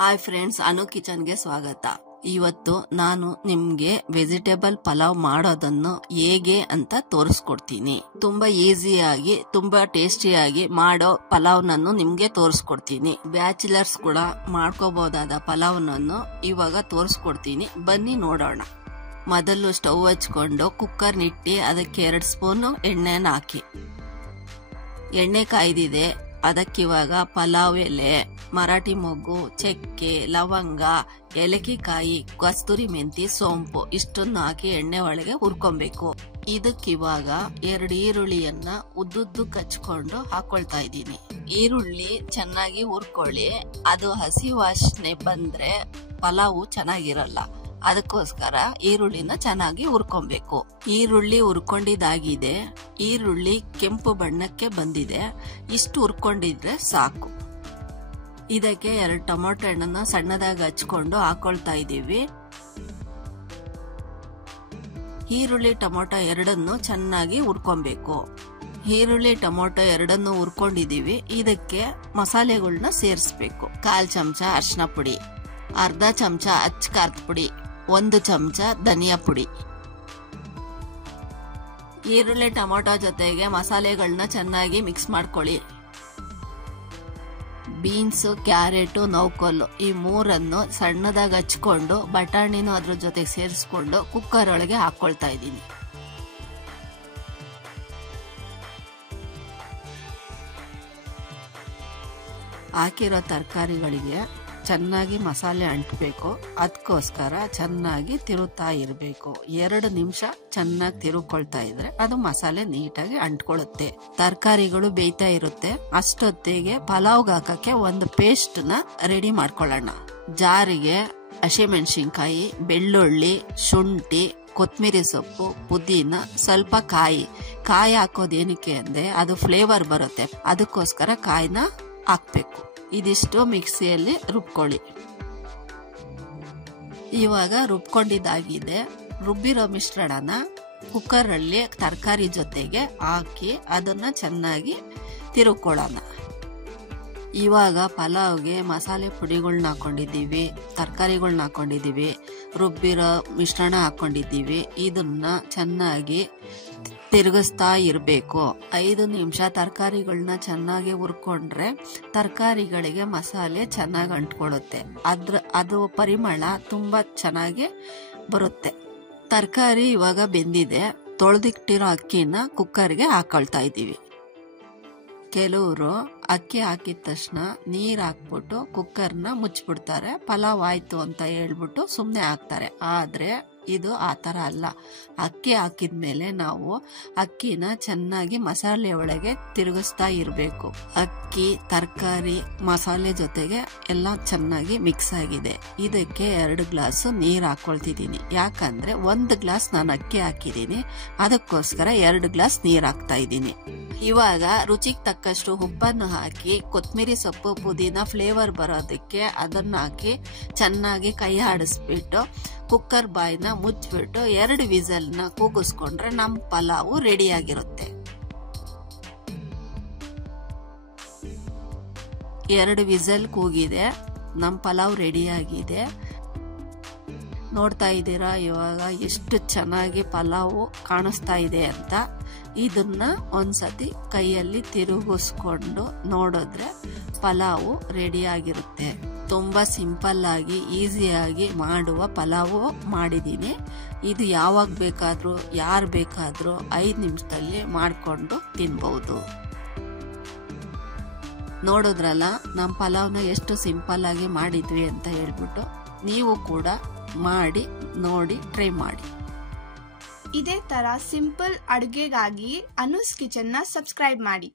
Hi friends, ಅನು kitchen ಗೆ ಸ್ವಾಗತ. ಇವತ್ತು ನಾನು ನಿಮ್ಗೆ ವೆಜಿಟೇಬಲ್ ಪಲಾವ್ ಮಾಡೋದನ್ನು ಹೇಗೆ ಅಂತ ತೋರಿಸ್ಕೊಡ್ತೀನಿ. ತುಂಬಾ ಈಸಿಯಾಗಿ ತುಂಬಾ ಟೇಸ್ಟಿಯಾಗಿ ಮಾಡೋ ಪಲಾವ್ನನ್ನು ನಿಮ್ಗೆ ತೋರಿಸ್ಕೊಡ್ತೀನಿ. ಬ್ಯಾಚುಲರ್ಸ್ ಕೂಡ ಮಾಡ್ಕೋಬಹುದಾದ ಪಲಾವ್ನನ್ನು ಇವಾಗ ತೋರಿಸ್ಕೊಡ್ತೀನಿ. ಬನ್ನಿ ನೋಡೋಣ. ಮೊದಲು ಸ್ಟವ್ ಹಚ್ಕೊಂಡು ಕುಕ್ಕರ್ ನಿಟ್ಟಿ ಅದಕ್ಕೆ 2 ಸ್ಪೂನ್ ಎಣ್ಣೆನ ಹಾಕಿ. ಎಣ್ಣೆ ಕಾಯ್ದಿದೆ. ಅದಕ್ಕಿವಾಗ ಪಲಾವ್ ಎಲೆ, ಮರಾಠಿ ಮೊಗ್ಗು, ಚಕ್ಕೆ, ಲವಂಗ, ಏಲಕ್ಕಿಕಾಯಿ, ಕಸ್ತೂರಿ ಮೆಂತಿ, ಸೋಂಪು ಇಷ್ಟನ್ನು ಹಾಕಿ ಎಣ್ಣೆ ಒಳಗೆ ಹುರ್ಕೊಬೇಕು. ಇದಕ್ಕಿವಾಗ 2 ಈರುಳ್ಳಿಯನ್ನ ಉದ್ದುದ್ದು ಕಚ್ಕೊಂಡು ಹಾಕೊಳ್ತಾ ಇದ್ದೀನಿ. ಈರುಳ್ಳಿ ಚೆನ್ನಾಗಿ ಹುರ್ಕೊಳ್ಳಿ. ಅದು ಹಸಿ ವಾಸನೆ ಬಂದ್ರೆ ಪಲಾವು ಚೆನ್ನಾಗಿರಲ್ಲ. ಅದಕ್ಕೋಸ್ಕರ ಈರುಳ್ಳಿನ ಚೆನ್ನಾಗಿ ಹುರ್ಕೊಬೇಕು. ಈರುಳ್ಳಿ ಹುರ್ಕೊಂಡಿದ್ದಾಗಿದೆ. ಈರುಳ್ಳಿ ಕೆಂಪು ಬಣ್ಣಕ್ಕೆ ಬಂದಿದೆ. ಇಷ್ಟು ಹುರ್ಕೊಂಡಿದ್ರೆ ಸಾಕು. ಇದಕ್ಕೆ 2 ಟೊಮೊಟೊ ಹಣ್ಣನ್ನ ಸಣ್ಣದಾಗಿ ಹಚ್ಕೊಂಡು ಹಾಕೊಳ್ತಾ ಇದ್ದೀವಿ. ಈರುಳ್ಳಿ ಟೊಮೊಟೊ ಎರಡನ್ನು ಚೆನ್ನಾಗಿ ಹುರ್ಕೊಬೇಕು. ಈರುಳ್ಳಿ ಟೊಮೊಟೊ ಎರಡನ್ನು ಹುರ್ಕೊಂಡಿದೀವಿ. ಇದಕ್ಕೆ ಮಸಾಲೆಗಳನ್ನ ಸೇರಿಸಬೇಕು. 1/4 ಚಮಚ ಅರಿಶಿನ ಪುಡಿ, ಅರ್ಧ ಚಮಚ ಅಚ್ಚ ಖಾರದ ಪುಡಿ, 1 ಚಮಚ ಧನಿಯಾ ಪುಡಿ. ಈರುಳ್ಳಿ ಟೊಮೊಟೊ ಜೊತೆಗೆ ಮಸಾಲೆಗಳನ್ನ ಚೆನ್ನಾಗಿ ಮಿಕ್ಸ್ ಮಾಡ್ಕೊಳ್ಳಿ. ಬೀನ್ಸ್, ಕ್ಯಾರೆಟ್, ನೌಕಲ್ಲು ಈ 3 ಸಣ್ಣದಾಗಿ ಹಚ್ಕೊಂಡು ಬಟಾಣಿನೂ ಅದ್ರ ಜೊತೆಗೆ ಸೇರಿಸ್ಕೊಂಡು ಕುಕ್ಕರ್ ಒಳಗೆ ಹಾಕೊಳ್ತಾ ಇದ್ದೀನಿ. ಹಾಕಿರೋ ತರಕಾರಿಗಳಿಗೆ ಚೆನ್ನಾಗಿ ಮಸಾಲೆ ಅಂಟಬೇಕು. ಅದಕ್ಕೋಸ್ಕರ ಚೆನ್ನಾಗಿ ತಿರುತ್ತಾ ಇರಬೇಕು. 2 ನಿಮಿಷ ಚೆನ್ನಾಗಿ ತಿರುಕೊಳ್ತಾ ಇದ್ರೆ ಅದು ಮಸಾಲೆ ನೀಟಾಗಿ ಅಂಟ್ಕೊಳ್ಳುತ್ತೆ. ತರಕಾರಿಗಳು ಬೇಯ್ತಾ ಇರುತ್ತೆ. ಅಷ್ಟೊತ್ತಿಗೆ ಪಲಾವ್ಗೆ ಹಾಕಕ್ಕೆ ಒಂದು ಪೇಸ್ಟ್ ನ ರೆಡಿ ಮಾಡ್ಕೊಳ್ಳೋಣ. ಜಾರಿಗೆ ಹಸಿಮೆಣಸಿನ್ಕಾಯಿ, ಬೆಳ್ಳುಳ್ಳಿ, ಶುಂಠಿ, ಕೊತ್ತಂಬರಿ ಸೊಪ್ಪು, ಪುದೀನ, ಸ್ವಲ್ಪ ಕಾಯಿ ಹಾಕೋದೇನಕ್ಕೆ ಅಂದ್ರೆ ಅದು ಫ್ಲೇವರ್ ಬರುತ್ತೆ. ಅದಕ್ಕೋಸ್ಕರ ಕಾಯಿನ ಹಾಕ್ಬೇಕು. ಇದಿಷ್ಟು ಮಿಕ್ಸಿಯಲ್ಲಿ ರುಬ್ಕೊಳ್ಳಿ. ಇವಾಗ ರುಬ್ಕೊಂಡಿದ್ದಾಗಿದೆ. ರುಬ್ಬಿರೋ ಮಿಶ್ರಣನ ಕುಕ್ಕರ್ ಅಲ್ಲಿ ತರಕಾರಿ ಜೊತೆಗೆ ಹಾಕಿ ಅದನ್ನ ಚೆನ್ನಾಗಿ ತಿರುಕೊಳ್ಳೋಣ. ಇವಾಗ ಪಲಾವ್ಗೆ ಮಸಾಲೆ ಪುಡಿಗಳನ್ನ ಹಾಕೊಂಡಿದ್ದೀವಿ, ತರಕಾರಿಗಳನ್ನ ಹಾಕೊಂಡಿದ್ದೀವಿ, ರುಬ್ಬಿರೋ ಮಿಶ್ರಣ ಹಾಕೊಂಡಿದ್ದೀವಿ. ಇದನ್ನ ಚೆನ್ನಾಗಿ ತಿರುಗಿಸ್ತಾ ಇರಬೇಕು. 5 ನಿಮಿಷ ತರಕಾರಿಗಳನ್ನ ಚೆನ್ನಾಗಿ ಹುರ್ಕೊಂಡ್ರೆ ತರಕಾರಿಗಳಿಗೆ ಮಸಾಲೆ ಚೆನ್ನಾಗಿ ಅಂಟ್ಕೊಳ್ಳುತ್ತೆ. ಅದು ಪರಿಮಳ ತುಂಬಾ ಚೆನ್ನಾಗಿ ಬರುತ್ತೆ. ತರಕಾರಿ ಇವಾಗ ಬೆಂದಿದೆ. ತೊಳೆದಿಟ್ಟಿರೋ ಅಕ್ಕಿನ ಕುಕ್ಕರ್ಗೆ ಹಾಕೊಳ್ತಾ ಇದ್ದೀವಿ. ಕೆಲವರು ಅಕ್ಕಿ ಹಾಕಿದ ತಕ್ಷಣ ನೀರ್ ಹಾಕ್ಬಿಟ್ಟು ಕುಕ್ಕರ್ನ ಮುಚ್ಚಿಬಿಡ್ತಾರೆ. ಪಲಾವ್ ಆಯ್ತು ಅಂತ ಹೇಳ್ಬಿಟ್ಟು ಸುಮ್ನೆ ಹಾಕ್ತಾರೆ. ಆದ್ರೆ ಇದು ಆತರ ಅಲ್ಲ. ಅಕ್ಕಿ ಹಾಕಿದ್ಮೇಲೆ ನಾವು ಅಕ್ಕಿನ ಚೆನ್ನಾಗಿ ಮಸಾಲೆ ಒಳಗೆ ತಿರುಗಿಸ್ತಾ ಇರಬೇಕು. ಅಕ್ಕಿ, ತರಕಾರಿ, ಮಸಾಲೆ ಜೊತೆಗೆ ಎಲ್ಲ ಚೆನ್ನಾಗಿ ಮಿಕ್ಸ್ ಆಗಿದೆ. ಇದಕ್ಕೆ 2 ಗ್ಲಾಸ್ ನೀರ್ ಹಾಕೊಳ್ತಿದ್ದೀನಿ. ಯಾಕಂದ್ರೆ 1 ಗ್ಲಾಸ್ ನಾನು ಅಕ್ಕಿ ಹಾಕಿದ್ದೀನಿ. ಅದಕ್ಕೋಸ್ಕರ 2 ಗ್ಲಾಸ್ ನೀರ್ ಹಾಕ್ತಾ ಇದ್ದೀನಿ. ಇವಾಗ ರುಚಿಗೆ ತಕ್ಕಷ್ಟು ಉಪ್ಪನ್ನು ಹಾಕಿ ಕೊತ್ತಂಬರಿ ಸೊಪ್ಪು, ಪುದೀನ ಫ್ಲೇವರ್ ಬರೋದಕ್ಕೆ ಅದನ್ನ ಹಾಕಿ ಚೆನ್ನಾಗಿ ಕೈ ಆಡಿಸ್ಬಿಟ್ಟು ಕುಕ್ಕರ್ ಬಾಯ್ನ ಮುಚ್ಚಿಬಿಟ್ಟು 2 ವಿಸಲ್ನ ಕೂಗಿಸ್ಕೊಂಡ್ರೆ ನಮ್ ಪಲಾವು ರೆಡಿ ಆಗಿರುತ್ತೆ. 2 ವಿಸಲ್ ಕೂಗಿದೆ. ನಮ್ ಪಲಾವ್ ರೆಡಿ ಆಗಿದೆ. ನೋಡ್ತಾ ಇದ್ದೀರಾ ಇವಾಗ ಎಷ್ಟು ಚೆನ್ನಾಗಿ ಪಲಾವು ಕಾಣಿಸ್ತಾ ಇದೆ ಅಂತ. ಇದನ್ನ ಒಂದ್ಸತಿ ಕೈಯಲ್ಲಿ ತಿರುಗಿಸ್ಕೊಂಡು ನೋಡಿದ್ರೆ ಪಲಾವು ರೆಡಿ ಆಗಿರುತ್ತೆ. ತುಂಬಾ ಸಿಂಪಲ್ ಆಗಿ ಈಸಿಯಾಗಿ ಮಾಡುವ ಪಲಾವು ಮಾಡಿದೀನಿ. ಇದು ಯಾವಾಗ ಬೇಕಾದ್ರೂ ಯಾರು ಬೇಕಾದ್ರೂ 5 ನಿಮಿಷದಲ್ಲಿ ಮಾಡ್ಕೊಂಡು ತಿನ್ಬಹುದು. ನೋಡಿದ್ರಲ್ಲ ನಮ್ಮ ಪಲಾವ್ನ ಎಷ್ಟು ಸಿಂಪಲ್ ಆಗಿ ಮಾಡಿದ್ವಿ ಅಂತ ಹೇಳ್ಬಿಟ್ಟು ನೀವು ಕೂಡ ಮಾಡಿ ನೋಡಿ, ಟ್ರೈ ಮಾಡಿ. ಇದೇ ತರ ಸಿಂಪಲ್ ಅಡುಗೆಗಾಗಿ ಅನುಸ್ ಕಿಚನ್ ನ ಸಬ್ಸ್ಕ್ರೈಬ್ ಮಾಡಿ.